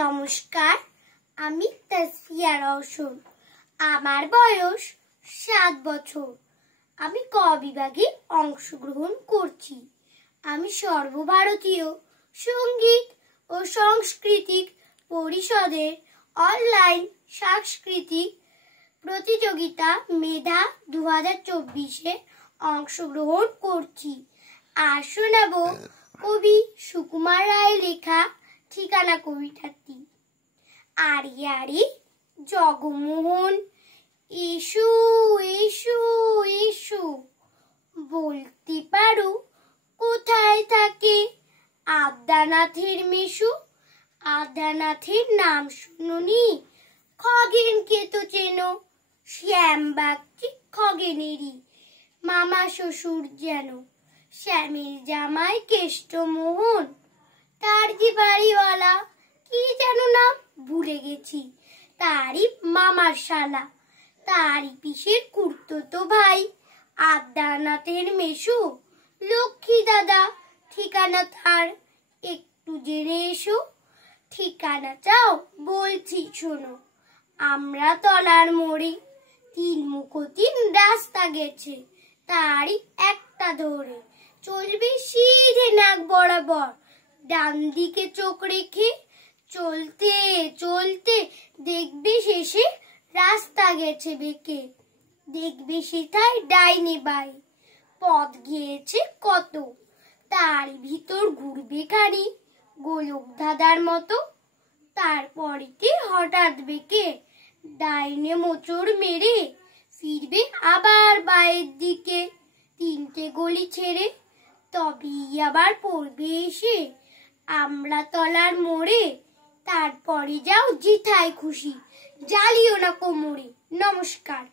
নমস্কার, আমি তাসফিয়া রওশন। আমার বয়স 7 বছর। আমি ক বিভাগে অংশগ্রহণ করছি। আমি সর্বভারতীয় সঙ্গীত ও সাংস্কৃতিক পরিষদের অনলাইন সাংস্কৃতিক প্রতিযোগিতা মেধা 2024-এ অংশগ্রহণ করছি। আর শোনাব কবি সুকুমার রায় লেখা ঠিকানা কবিতাটি। আরে আরে জগমোহন, এসো এসো এসো, বলতে পারো কোথায় থাকে আদ্যানাথের মেশো? আদ্যানাথের নাম শুনুনি? খগেনকে তো চেনো, শ্যামবাগচি খগেনেরই মামা শ্বশুর যেন। শ্যামের জামাই কেষ্টমোহন, তার যে বাড়িওয়ালা কি যেন নাম ভুলে গেছি, তারই মামার শালা, তারই পিসের খুড়তুতো ভাই আদ্যানাথের মেশো লক্ষ্মী দাদা। ঠিকানা তার একটু জেনে এসো। ঠিকানা চাও? বলছি শোনো। আমরা তলার মোড়ে, 3 মুখো 3 রাস্তা গেছে, তারই একটা ধরে চলবে সিধে নাক বরাবর, ডান দিকে চোখ রেখে চলতে চলতে দেখবে শেষে রাস্তা গেছে বেঁকে। দেখবে সেটাই ডাইনে বাই পথ গিয়েছে কত, তারই ভিতর ঘুরবে খানি গোলক ধাঁধার মতো। তারপরেতে হঠাৎ বেঁকে ডাইনে মোচড় মেরে ফিরবে আবার বায়ের দিকে 3টে গলি ছেড়ে, তবেই আবার পড়বে এসে আমরা তলার মোড়ে। তারপরে যাও যেথায় খুশি, জ্বালিও না কোমরে। নমস্কার।